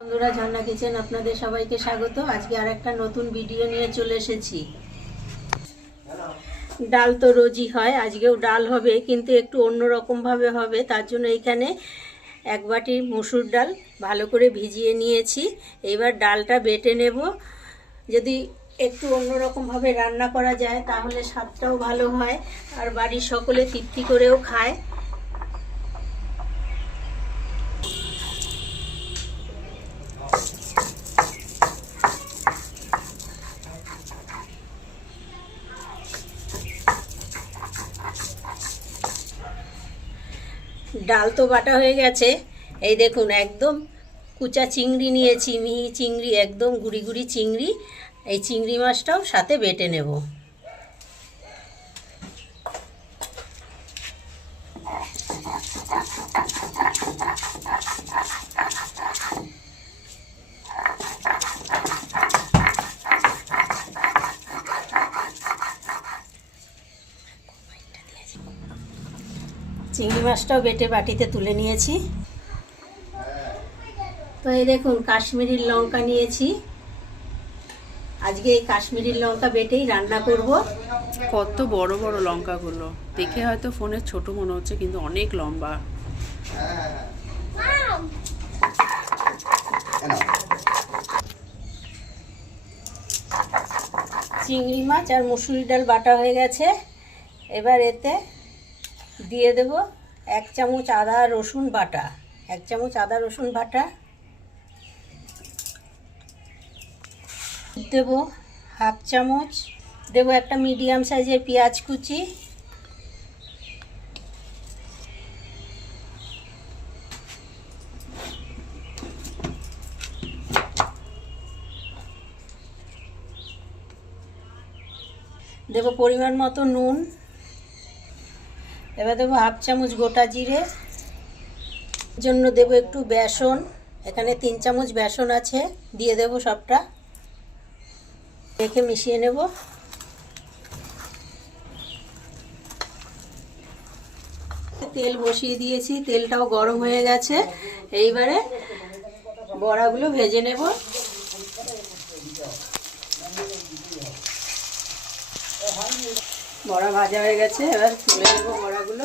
বন্ধুরা, ঝর্ণা কিচেন আপনাদের সবাইকে স্বাগত। আজকে আর একটা নতুন ভিডিও নিয়ে চলে এসেছি। ডাল তো রোজই হয়, আজকেও ডাল হবে, কিন্তু একটু অন্যরকম ভাবে হবে। তার জন্য এইখানে এক বাটি মসুর ডাল ভালো করে ভিজিয়ে নিয়েছি। এবার ডালটা বেটে নেব। যদি একটু অন্যরকমভাবে রান্না করা যায় তাহলে স্বাদটাও ভালো হয়, আর বাড়ির সকলে তৃপ্তি করেও খায়। ডাল তো বাটা হয়ে গেছে। এই দেখুন, একদম কুচা চিংড়ি নিয়েছি, মিহি চিংড়ি, একদম গুড়ি গুড়ি চিংড়ি। এই চিংড়ি মাছটাও সাথে বেটে নেব। চিংড়ি মাছটাও বেটে বাটিতে তুলে নিয়েছি। তো এই দেখুন, কাশ্মীরি লঙ্কা নিয়েছি। আজকে এই কাশ্মীরি লঙ্কা বেটেই রান্না করব। কত বড় বড় লঙ্কাগুলো, দেখে হয়তো ফোনে ছোট মনে হচ্ছে, কিন্তু অনেক লম্বা। চিংড়ি মাছ আর মুসুরি ডাল বাটা হয়ে গেছে। এবার এতে দিয়ে দেব 1 চামচ আদা রসুন বাটা। 1 চামচ আদা রসুন বাটা দেব। 1/2 চামচ দেব একটা মিডিয়াম সাইজের পেঁয়াজ কুচি। দেব পরিমাণ মতো নুন। এবার দেবো 1/2 চামচ গোটা জিরে। জন্য দেব একটু বেসন। এখানে 3 চামচ বেসন আছে, দিয়ে দেব সবটা। রেখে মিশিয়ে নেব। তেল বসিয়ে দিয়েছি, তেলটাও গরম হয়ে গেছে। এইবারে বড়াগুলো ভেজে নেব। বড়া ভাজা হয়ে গেছে, এবার তুলে নেব বড়াগুলো।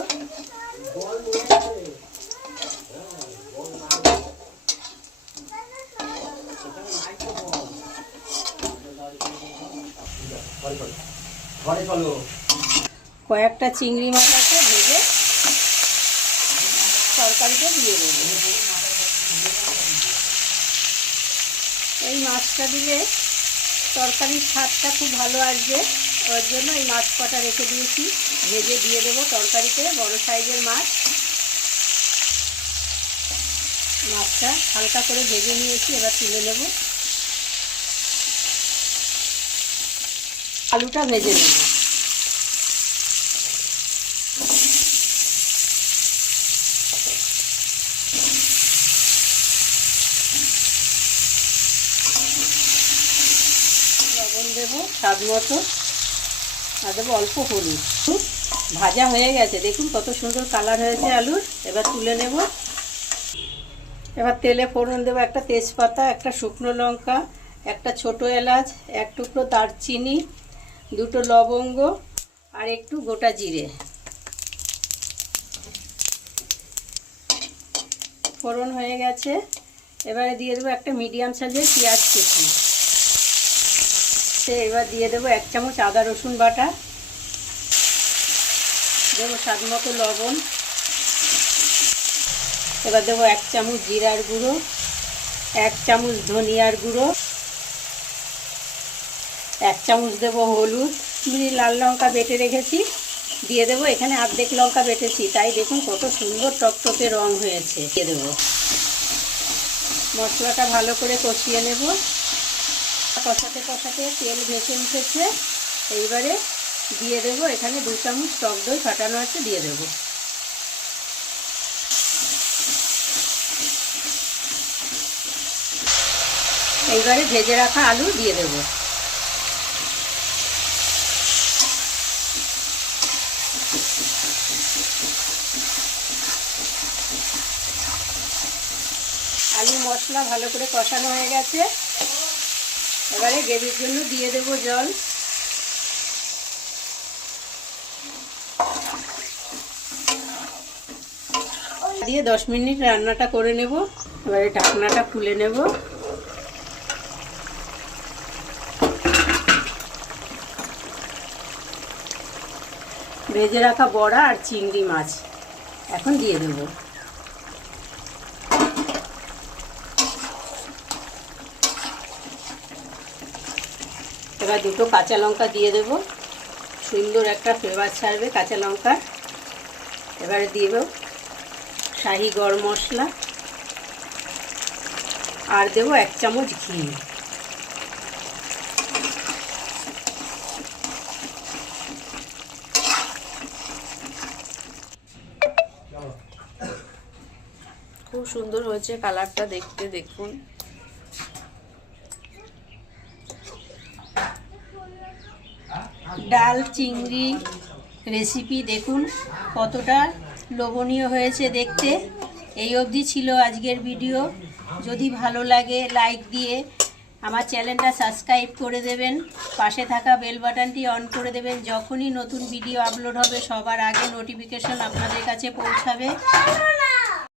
কয়েকটা চিংড়ি মাছ আছে, ভেজে তরকারিতে দিয়ে দেব। এই মাছটা দিলে তরকারির স্বাদটা খুব ভালো আসবে, ওর জন্য এই মাছ কটা রেখে দিয়েছি, ভেজে দিয়ে দেবো তরকারিতে। বড় সাইজের মাছ। মাছটা হালকা করে ভেজে নিয়েছি, এবার তুলে নেব। আলুটা ভেজে নেব। লবণ দেবো স্বাদ মতো, আর দেবো অল্প হলুদ। ভাজা হয়ে গেছে, দেখুন কত সুন্দর কালার হয়েছে আলুর। এবার তুলে নেব। এবার তেলে ফোড়ন দেবো একটা তেজপাতা, একটা শুকনো লঙ্কা, একটা ছোট এলাচ, 1 টুকরো দারচিনি, 2টো লবঙ্গ, আর একটু গোটা জিরে। ফোড়ন হয়ে গেছে। এবারে দিয়ে দেবো একটা মিডিয়াম সাইজের পেঁয়াজ কুচি। এবার দিয়ে দেবো 1 চামচ আদা রসুন বাটা। দেবো স্বাদ মতো লবণ। এবার দেবো 1 চামচ জিরার গুঁড়ো, 1 চামচ ধনিয়ার গুঁড়ো, 1 চামচ দেবো হলুদ। লাল লঙ্কা বেটে রেখেছি, দিয়ে দেবো। এখানে অর্ধেক লঙ্কা বেটেছি, তাই দেখুন কত সুন্দর টকটকে রং হয়েছে। দিয়ে দেবো। মশলাটা ভালো করে কষিয়ে নেব। কষাতে কষাতে তেল ভেসে উঠেছে। এইবারে দিয়ে দেবো এখানে 2 চামচ টক দই ফাটানো আছে, দিয়ে দেবো। এইবারে ভেজে রাখা আলু দিয়ে দেবো। আলু মশলা ভালো করে কষানো হয়ে গেছে। এবারে গ্রেভির জন্য দিয়ে দেব জল। দিয়ে 10 মিনিট রান্নাটা করে নেব। এবারে ঢাকনাটা খুলে নেব। ভেজে রাখা বড়া আর চিংড়ি মাছ এখন দিয়ে দেব। এবার দুটো কাঁচা লঙ্কা দিয়ে দেব, সুন্দর একটা ফ্লেভার ছাড়বে কাঁচা লঙ্কার। এবারে দিয়ে দেব শাহি গরম মশলা আর দেব 1 চামচ ঘি। খুব সুন্দর হয়েছে কালারটা দেখতে, দেখুন। ডাল চিংড়ি রেসিপি দেখুন কতটা লোভনীয় হয়েছে দেখতে। এই অবধি ছিল আজকের ভিডিও। যদি ভালো লাগে লাইক দিয়ে আমার চ্যানেলটা সাবস্ক্রাইব করে দেবেন, পাশে থাকা বেল বাটনটি অন করে দেবেন। যখনই নতুন ভিডিও আপলোড হবে সবার আগে নোটিফিকেশন আপনাদের কাছে পৌঁছাবে।